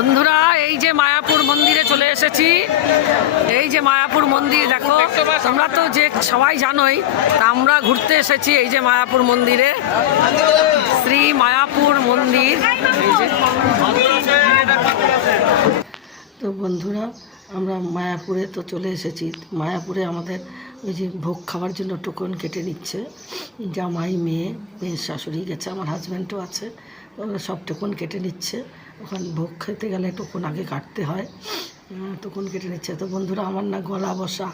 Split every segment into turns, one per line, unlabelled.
বন্ধুরা এই যে মায়াপুর মন্দিরে চলে এসেছি এই যে মায়াপুর মন্দির দেখো তোমরা তো যে সবাই জানোই তা আমরা ঘুরতে এসেছি এই যে মায়াপুর মন্দিরে শ্রী মায়াপুর মন্দির তো বন্ধুরা আমরা মায়াপুরে তো চলে এসেছি মায়াপুরে আমাদের ওই যে ভোগ খাওয়ার জন্য টোকন কেটে নিচ্ছে জামাই মেয়ে মেয়ের শাশুড়ি গেছে আমার হাজব্যান্ডও আছে ওরা সব টোকন কেটে নিচ্ছে ওখানে ভোগ খেতে গেলে টোকন আগে কাটতে হয় তখন কেটে নিচ্ছে তো বন্ধুরা আমার না গলা বসা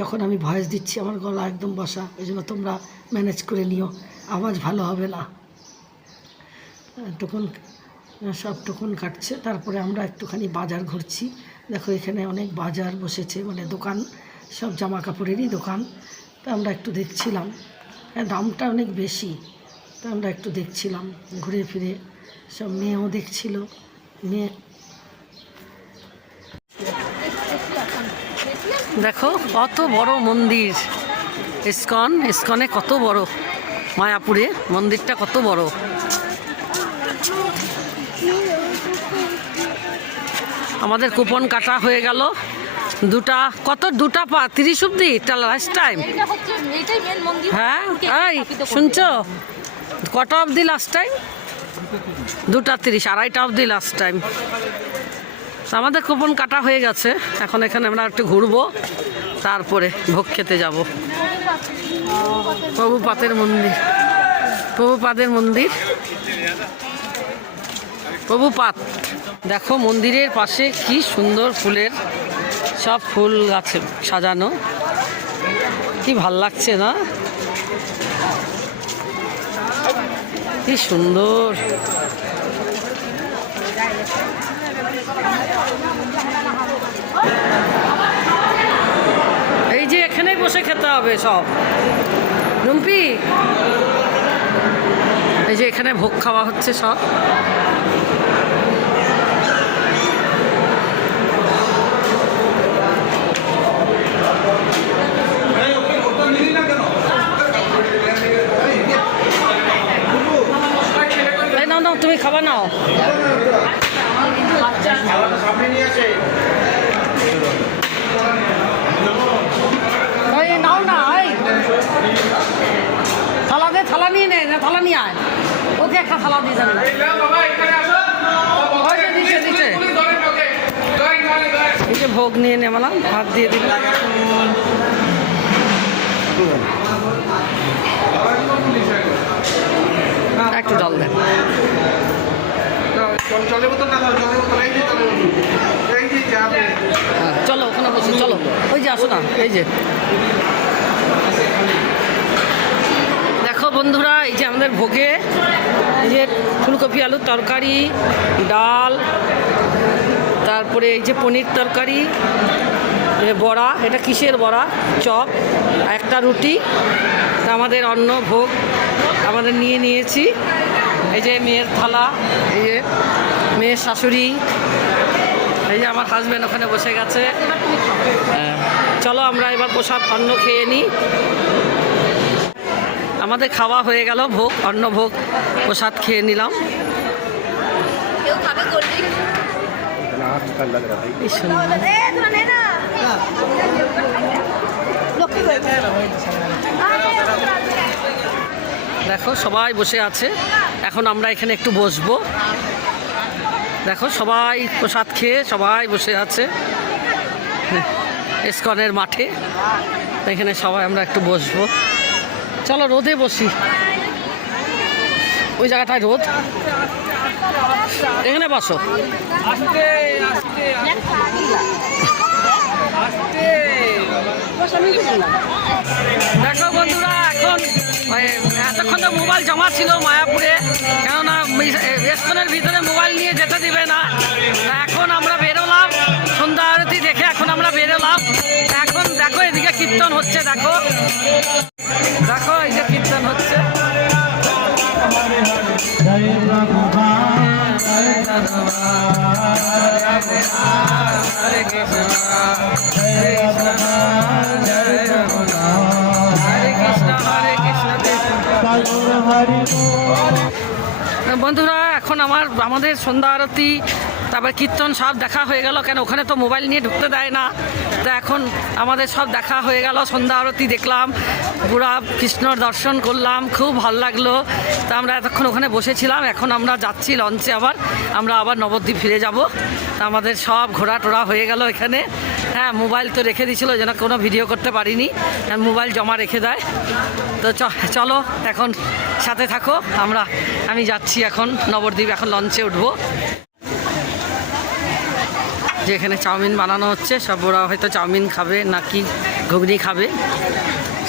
যখন আমি ভয়েস দিচ্ছি আমার গলা একদম বসা ওই জন্য তোমরা ম্যানেজ করে নিও আওয়াজ ভালো হবে না টুকুন সব টুকুন কাটছে তারপরে আমরা একটুখানি বাজার ঘুরছি দেখো এখানে অনেক বাজার বসেছে মানে দোকান সব জামা কাপড়েরই দোকান তা আমরা একটু দেখছিলাম হ্যাঁ, দামটা অনেক বেশি তা আমরা একটু দেখছিলাম ঘুরে ফিরে সব মেয়েও দেখছিল মেয়ে দেখো কত বড় মন্দির ইস্কন ইস্কনে কত বড় মায়াপুরে মন্দিরটা কত বড় আমাদের কুপন কাটা হয়ে গেল দুটা কত দুটা পা তিরিশ অব্দি লাস্ট টাইম হ্যাঁ শুনছো কটা অব্দি লাস্ট টাইম দুটা তিরিশ আড়াইটা অবধি লাস্ট টাইম আমাদের কুপন কাটা হয়ে গেছে এখন এখানে আমরা একটু ঘুরবো তারপরে ভোগ খেতে যাব প্রভুপাতের মন্দির প্রভুপাতের মন্দির প্রভুপাত দেখো মন্দিরের পাশে কি সুন্দর ফুলের সব ফুল গাছে সাজানো কি ভাল লাগছে না কি সুন্দর এই যে এখানে বসে খেতে হবে সব রুম্পি এই যে এখানে ভোগ খাওয়া হচ্ছে সব থালা নিয়ে নেয় না থালা নিয়ে আয় ওকে একটা থালা দিয়ে যাবে যে ভোগ নিয়ে নেওয়ালাম ভাত দিয়ে দিলাম হ্যাঁ, একটু জল দেন হ্যাঁ, চলো ওখানে বসুন চলো ওই যে আসো না এই যে বন্ধুরা এই যে আমাদের ভোগে এই যে ফুলকপি আলুর তরকারি ডাল তারপরে এই যে পনির তরকারি বড়া এটা কিসের বড়া চপ একটা রুটি আমাদের অন্ন ভোগ আমাদের নিয়ে নিয়েছি এই যে মেয়ের থালা এই যে মেয়ের শাশুড়ি এই যে আমার হাজব্যান্ড ওখানে বসে গেছে হ্যাঁ, চলো আমরা এবার প্রসাদ অন্ন খেয়ে নিই আমাদের খাওয়া হয়ে গেল ভোগ অন্ন ভোগ প্রসাদ খেয়ে নিলাম দেখো সবাই বসে আছে এখন আমরা এখানে একটু বসবো দেখো সবাই প্রসাদ খেয়ে সবাই বসে আছে ইস্কনের মাঠে এখানে সবাই আমরা একটু বসবো চলো রোদে বসি ওই জায়গাটায় রোদ এখানে বসো দেখো বন্ধুরা এখন এতক্ষণ তো মোবাইল জমা ছিল মায়াপুরে কেননা রেস্টুরেন্টের ভিতরে মোবাইল নিয়ে যেতে দিবে না এখন আমরা বেরোলাম সন্ধ্যা আরতি দেখে এখন আমরা বেরোলাম এখন দেখো এদিকে কীর্তন হচ্ছে দেখো বন্ধুরা এখন আমার আমাদের সন্ধ্যা আরতি তারপর কীর্তন সব দেখা হয়ে গেল কেন ওখানে তো মোবাইল নিয়ে ঢুকতে দেয় না তো এখন আমাদের সব দেখা হয়ে গেল সন্ধ্যা আরতি দেখলাম বুড়া কৃষ্ণর দর্শন করলাম খুব ভালো লাগলো তা আমরা এতক্ষণ ওখানে বসেছিলাম এখন আমরা যাচ্ছি লঞ্চে আবার আমরা আবার নবদ্বীপ ফিরে যাব আমাদের সব ঘোরা টোরা হয়ে গেল এখানে হ্যাঁ মোবাইল তো রেখে দিয়েছিল যেন কোনো ভিডিও করতে পারিনি মোবাইল জমা রেখে দেয় তো চলো এখন সাথে থাকো আমরা আমি যাচ্ছি এখন নবদ্বীপ এখন লঞ্চে উঠবো যে এখানে চাউমিন বানানো হচ্ছে সব ওরা হয়তো চাউমিন খাবে নাকি ঘুগনি খাবে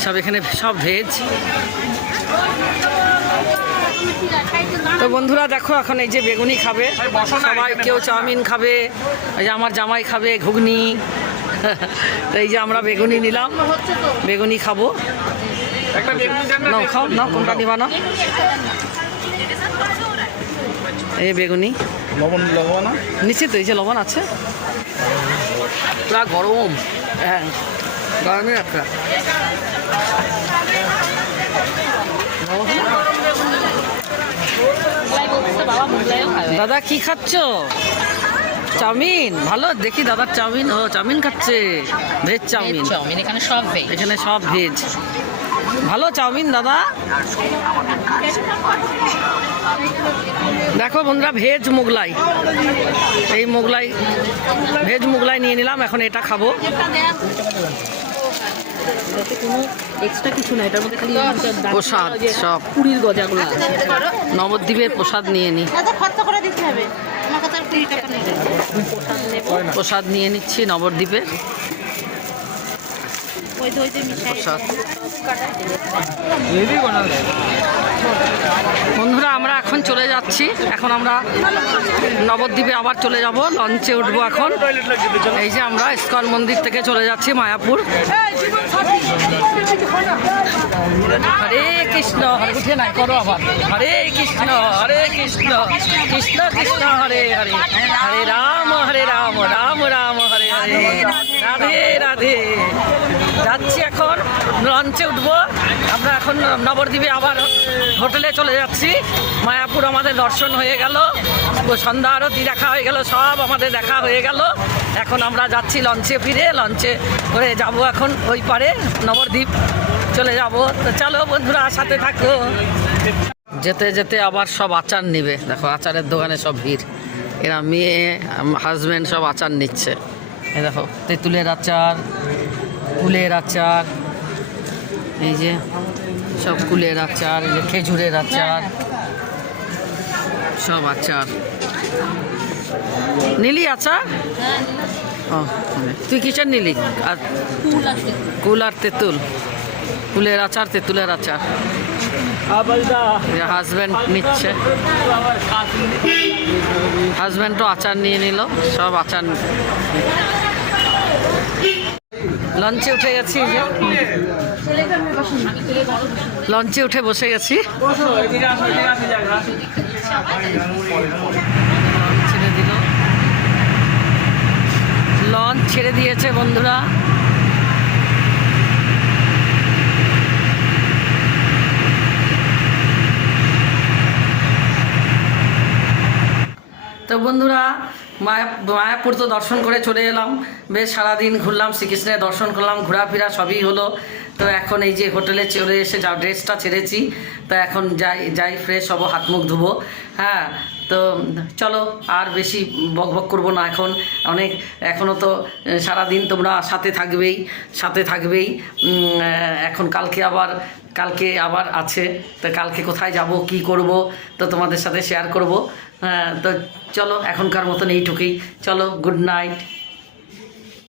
সব এখানে সব ভেজ তো বন্ধুরা দেখো এখন এই যে বেগুনি খাবে সবাই কেউ চাউমিন খাবে এই যে আমার জামাই খাবে ঘুগনি তো এই যে আমরা বেগুনি নিলাম বেগুনি খাবো নাও খাও নাও কোনটা নিবা না এই বেগুনি নিশ্চিত এই যে লবণ আছে পুরা গরম হ্যাঁ গরমের একটা দাদা কি খাচ্ছ চাউমিন ভালো দেখি দাদার চাউমিন ও চাউমিন খাচ্ছে ভেজ চাউমিন চাউমিন এখানে সব ভেজ এখানে সব ভেজ ভালো চাউমিন দাদা দেখো বন্ধুরা ভেজ মোগলাই এই মোগলাই ভেজ মোগলাই নিয়ে নিলাম এখন এটা খাবো প্রসাদ সব পুরীর গজাগুলো নবদ্বীপের প্রসাদ নিয়ে নি খরচা করে দিতে হবে প্রসাদ নিয়ে নিচ্ছি নবদ্বীপের প্রসাদ বন্ধুরা আমরা এখন চলে যাচ্ছি এখন আমরা নবদ্বীপে আবার চলে যাব লঞ্চে উঠবো এখন এই যে আমরা ইস্কন মন্দির থেকে চলে যাচ্ছি মায়াপুর হরে কৃষ্ণ হরে উঠে নাই করো আবার হরে কৃষ্ণ হরে কৃষ্ণ কৃষ্ণ কৃষ্ণ হরে হরে হরে রাম হরে রাম রাম রাধে রাধে রাধে যাচ্ছি এখন লঞ্চে উঠবো আমরা এখন নবদ্বীপে আবার হোটেলে চলে যাচ্ছি মায়াপুর আমাদের দর্শন হয়ে গেল সন্ধ্যা আরতি দেখা হয়ে গেল সব আমাদের দেখা হয়ে গেল এখন আমরা যাচ্ছি লঞ্চে ফিরে লঞ্চে করে যাব এখন ওই পারে নবদ্বীপ চলে যাব তো চলো বন্ধুরা সাথে থাকো যেতে যেতে আবার সব আচার নিবে দেখো আচারের দোকানে সব ভিড় এরা মেয়ে হাজব্যান্ড সব আচার নিচ্ছে এই দেখো তেঁতুলের আচার কুলের আচার এই যে সব কুলের আচার এই যে খেজুরের আচার সব আচার নিলি আচার ও তুই কিসের নিলি আর কুল আর তেঁতুল কুলের আচার তেঁতুলের আচার হাজব্যান্ড নিচ্ছে হাজব্যান্ডও আচার নিয়ে নিল সব আচার লঞ্চে উঠে গেছি লঞ্চে উঠে বসে গেছি লঞ্চ ছেড়ে দিয়েছে বন্ধুরা তো বন্ধুরা মায়া মায়াপুর তো দর্শন করে চলে এলাম বেশ সারাদিন ঘুরলাম শ্রীকৃষ্ণের দর্শন করলাম ঘোরাফেরা সবই হলো তো এখন এই যে হোটেলে চলে এসে যা ড্রেসটা ছেড়েছি তো এখন যাই যাই ফ্রেশ হবো হাত মুখ ধুবো হ্যাঁ তো চলো আর বেশি বক বক করবো না এখন অনেক এখনও তো সারাদিন তোমরা সাথে থাকবেই সাথে থাকবেই এখন কালকে আবার কালকে আবার আছে তো কালকে কোথায় যাব কি করব তো তোমাদের সাথে শেয়ার করব হ্যাঁ, তো চলো এখনকার মতন এইটুকুই চলো গুড নাইট